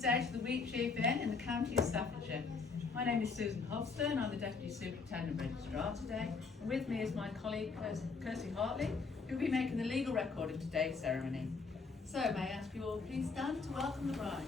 today to the Wheatsheaf Inn in the county of Staffordshire. My name is Susan Hofstone, I'm the Deputy Superintendent Registrar today, and with me is my colleague Kirsty Hartley, who will be making the legal record of today's ceremony. So may I ask you all please stand to welcome the bride.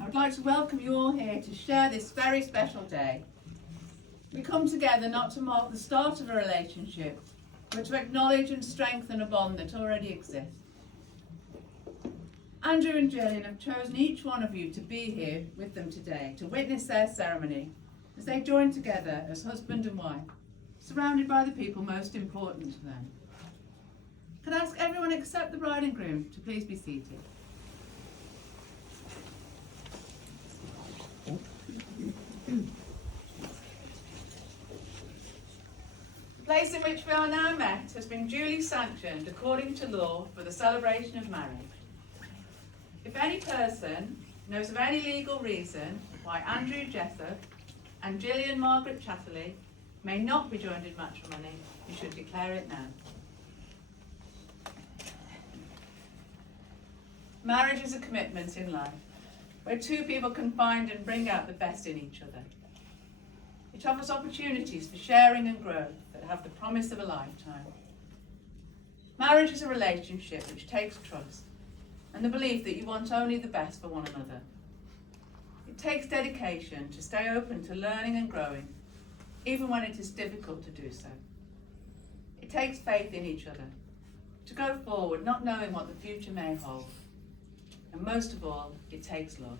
I would like to welcome you all here to share this very special day. We come together not to mark the start of a relationship, but to acknowledge and strengthen a bond that already exists. Andrew and Gillian have chosen each one of you to be here with them today, to witness their ceremony as they join together as husband and wife, surrounded by the people most important to them. Could I ask everyone except the bride and groom to please be seated? The place in which we are now met has been duly sanctioned according to law for the celebration of marriage. If any person knows of any legal reason why Andrew Jessup and Gillian Margaret Chatterley may not be joined in matrimony, you should declare it now. Marriage is a commitment in life, where two people can find and bring out the best in each other. It offers opportunities for sharing and growth that have the promise of a lifetime. Marriage is a relationship which takes trust and the belief that you want only the best for one another. It takes dedication to stay open to learning and growing, even when it is difficult to do so. It takes faith in each other, to go forward not knowing what the future may hold. And most of all, it takes love.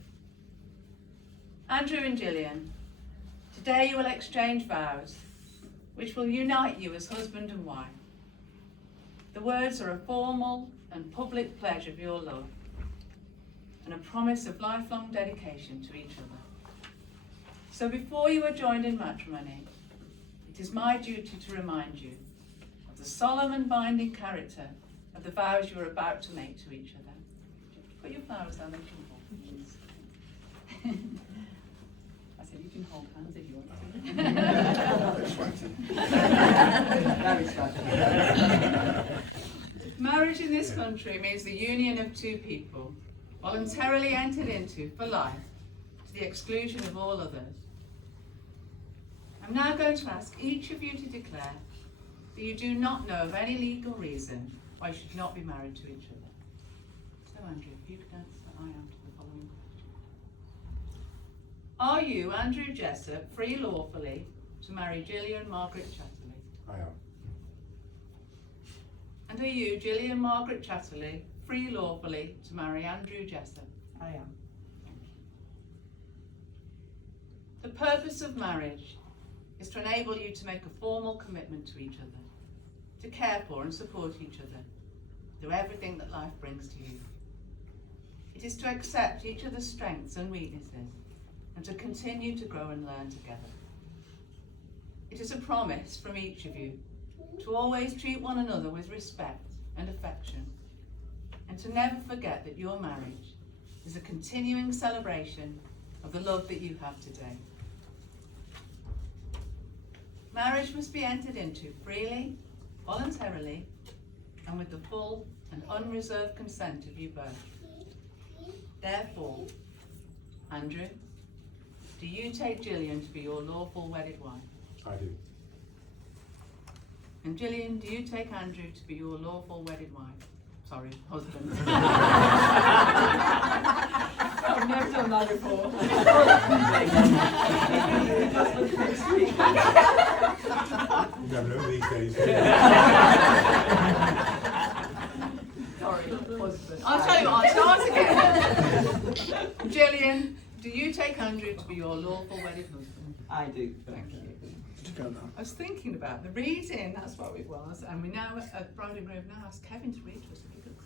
Andrew and Gillian, today you will exchange vows which will unite you as husband and wife. The words are a formal and public pledge of your love and a promise of lifelong dedication to each other. So before you are joined in matrimony, it is my duty to remind you of the solemn and binding character of the vows you are about to make to each other. Put your flowers down, they can hold hands. I said you can hold hands if you want to. Marriage in this country means the union of two people, voluntarily entered into for life, to the exclusion of all others. I'm now going to ask each of you to declare that you do not know of any legal reason why you should not be married to each other. So Andrew, if you could answer I am to the following question. Are you, Andrew Jessup, free lawfully to marry Gillian Margaret Chatterley? I am. And are you, Gillian Margaret Chatterley, free lawfully to marry Andrew Jessup? I am. Thank you. The purpose of marriage is to enable you to make a formal commitment to each other, to care for and support each other through everything that life brings to you. It is to accept each other's strengths and weaknesses and to continue to grow and learn together. It is a promise from each of you to always treat one another with respect and affection, and to never forget that your marriage is a continuing celebration of the love that you have today. Marriage must be entered into freely, voluntarily, and with the full and unreserved consent of you both. Therefore, Andrew, do you take Gillian to be your lawful wedded wife? I do. And Gillian, do you take Andrew to be your lawful wedded wife? Sorry, husband. I've never done that before. You never know these days. Sorry, husband. I'll tell you what, I'll start again. Gillian, do you take Andrew to be your lawful wedded husband? I do. Thank you. I was thinking about the reading, that's what it was, and we now at Bride and Groom now ask Kevin to read to us. If you could.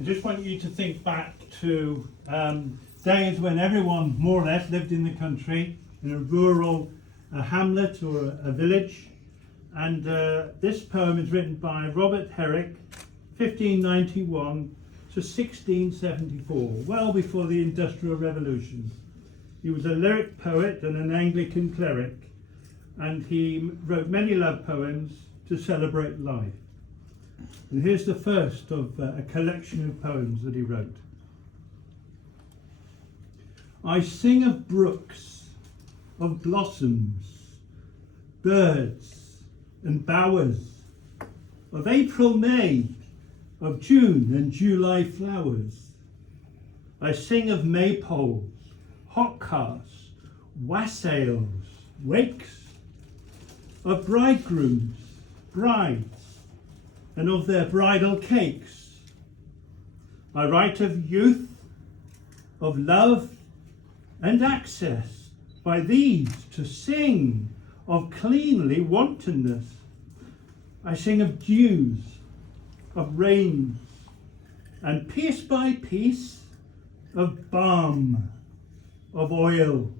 I just want you to think back to days when everyone more or less lived in the country, in a rural hamlet or a village. And this poem is written by Robert Herrick, 1591 to 1674, well before the Industrial Revolution. He was a lyric poet and an Anglican cleric, and he wrote many love poems to celebrate life. And here's the first of a collection of poems that he wrote. I sing of brooks, of blossoms, birds and bowers, of April, May, of June and July flowers. I sing of maypoles, hotcars, wassails, wakes, of bridegrooms, brides, and of their bridal cakes. I write of youth, of love and access, by these to sing of cleanly wantonness. I sing of dews, of rains, and piece by piece of balm, of oil,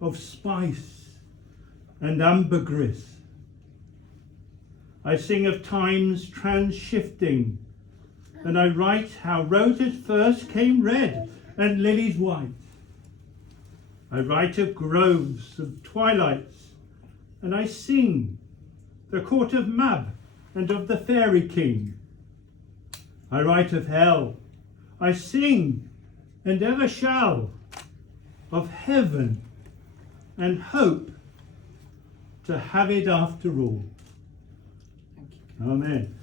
of spice, and ambergris. I sing of times trans-shifting, and I write how roses first came red and lilies white. I write of groves of twilights, and I sing the court of Mab and of the fairy king. I write of hell, I sing and ever shall, of heaven and hope to have it after all. Amen.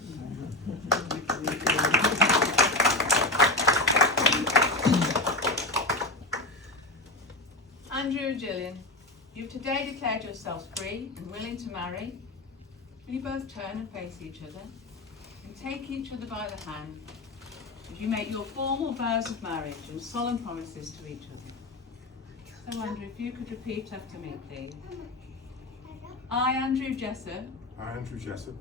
Andrew and Gillian, you've today declared yourselves free and willing to marry. Will you both turn and face each other and take each other by the hand as you make your formal vows of marriage and solemn promises to each other? So Andrew, if you could repeat after me, please. I, Andrew Jessup, I, Andrew Jessup,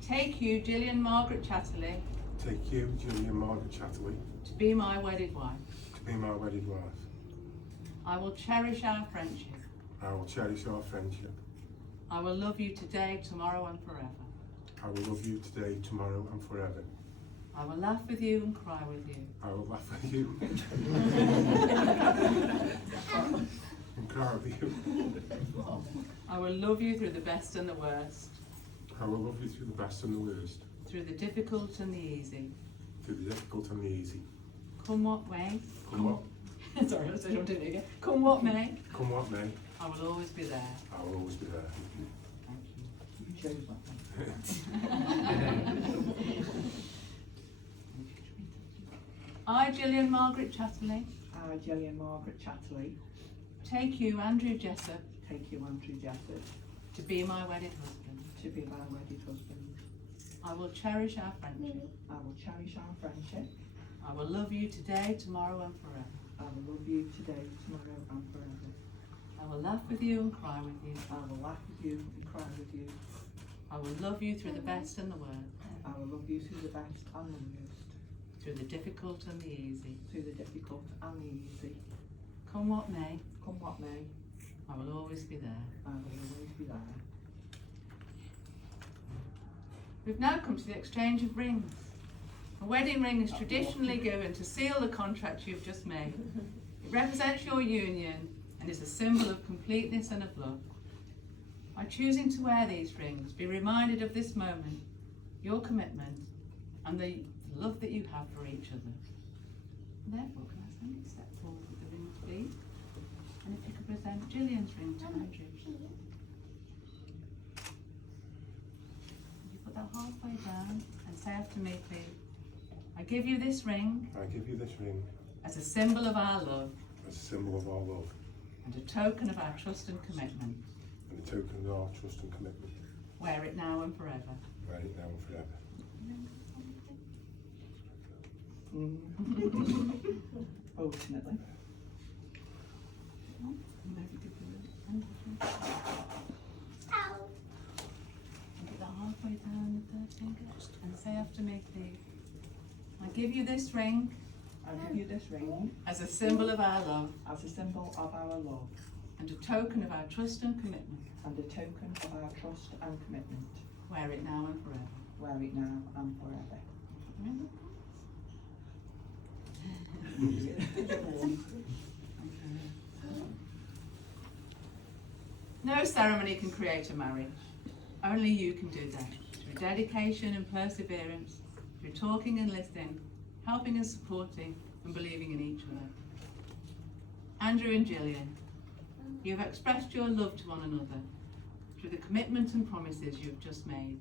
take you, Gillian Margaret Chatterley, take you, Gillian Margaret Chatterley, to be my wedded wife. to be my wedded wife. I will cherish our friendship. I will cherish our friendship. I will love you today, tomorrow and forever. I will love you today, tomorrow and forever. I will laugh with you and cry with you. I will laugh with you and cry with you. I will love you through the best and the worst, I will love you through the best and the worst, through the difficult and the easy. through the difficult and the easy. Come what may. Come what, Sorry, I don't do it again. Come what may, come what may, I will always be there. I will always be there. You chose that I, Gillian Margaret Chatterley, I, Gillian Margaret Chatterley, take you, Andrew Jessup, take you, Andrew Jessup, to be my wedded husband. to be my wedded husband. I will cherish our friendship. I will cherish our friendship. I will love you today, tomorrow and forever. I will love you today, tomorrow and forever. I will laugh with you and cry with you. I will laugh with you and cry with you. I will love you through the best and the worst, I will love you through the best and the worst, through the difficult and the easy. through the difficult and the easy. Come what may, Come what may, I will always be there. I will always be there. We've now come to the exchange of rings. A wedding ring is traditionally given to seal the contract you've just made. It represents your union and is a symbol of completeness and of love. By choosing to wear these rings, be reminded of this moment, your commitment, and the love that you have for each other. Therefore, can I ask you to step forward with the rings, please? And if you could present Gillian's ring to Andrew. You put that halfway down and say after me, please. I give you this ring I give you this ring as a symbol of our love as a symbol of our love and a token of our trust and commitment. and a token of our trust and commitment. Wear it now and forever. Wear it now and forever. Ultimately. Put that halfway down the third finger and say after me, please. I give you this ring I give you this ring as a symbol of our love as a symbol of our love and a token of our trust and commitment. and a token of our trust and commitment. Wear it now and forever. Wear it now and forever. No ceremony can create a marriage. Only you can do that. Through dedication and perseverance, through talking and listening, helping and supporting, and believing in each other. Andrew and Gillian, you have expressed your love to one another through the commitment and promises you have just made.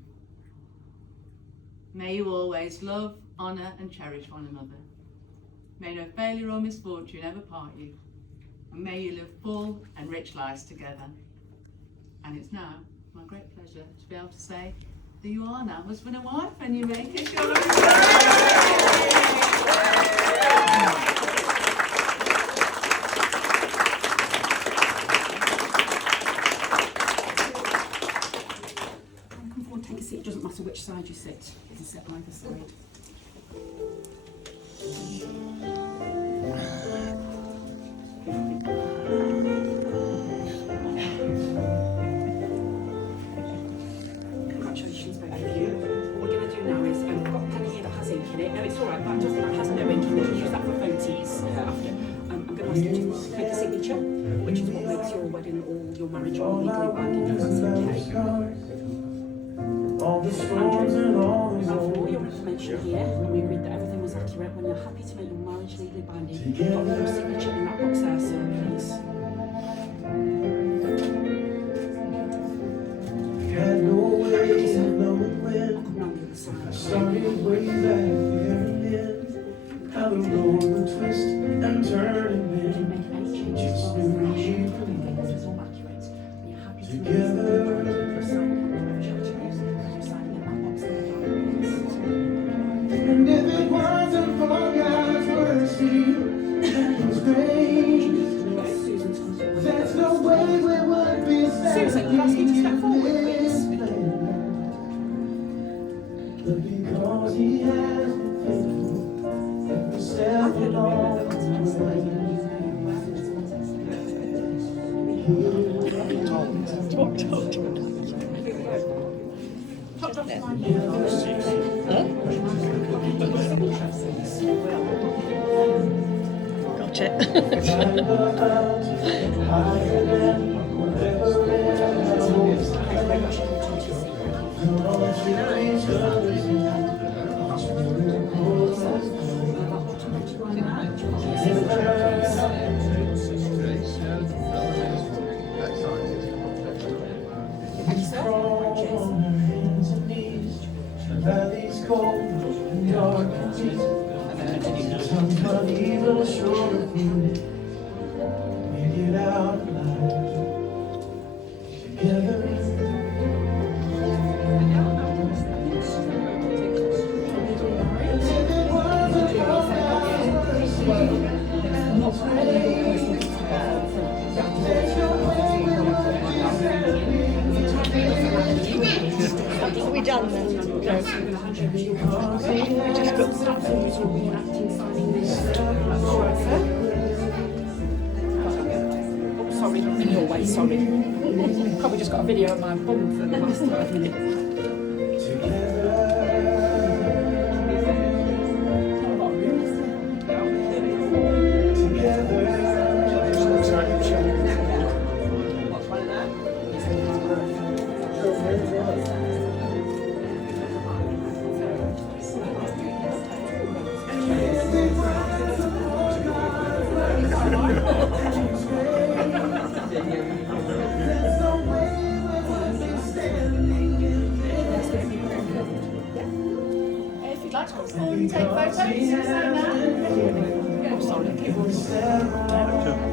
May you always love, honour and cherish one another. May no failure or misfortune ever part you, and may you live full and rich lives together. And it's now my great pleasure to be able to say that you are now husband and wife, and you make it your Come forward, take a seat. It doesn't matter which side you sit. You can sit either side. Congratulations, both of you. What we're going to do now is, I've got a pen here that has ink in it. No, it's all right. That has no ink in it. Use that for photos after. I'm going to ask you to make a signature, which is what makes your wedding or your marriage all legally binding. If that's okay. Andrew, for your information here, we agreed that everything was accurate. When you're happy to make your marriage legally binding, pop your signature in that box there, sir, please. Had no way of knowing when. I'll come round the other side. Started way back there again. How the road would twist and turn and If you bend. make any changes Just to the knew marriage, we everything is all accurate. When you're happy to make Together. your signing on the marriage articles, you're signing in that box there, please. And if it wasn't for God's mercy and His grace, Susan Thompson. there's no way we would be Susan, can I ask you to step forward, please? But because He has been faithful, every step along the way. Valleys cold and dark and deep. Some not even sure if we make it out alive together. And if it wasn't for God's mercy and His grace, there's no way we would be saved. Are we done then? Just got staff who's reenacting signing this. All right, sir. Oh, sorry, in your way, sir. sorry. Probably just got a video of my bum for the last 5 minutes. If you'd like to come forward and take photos, just say that. I'm sorry, I keep on.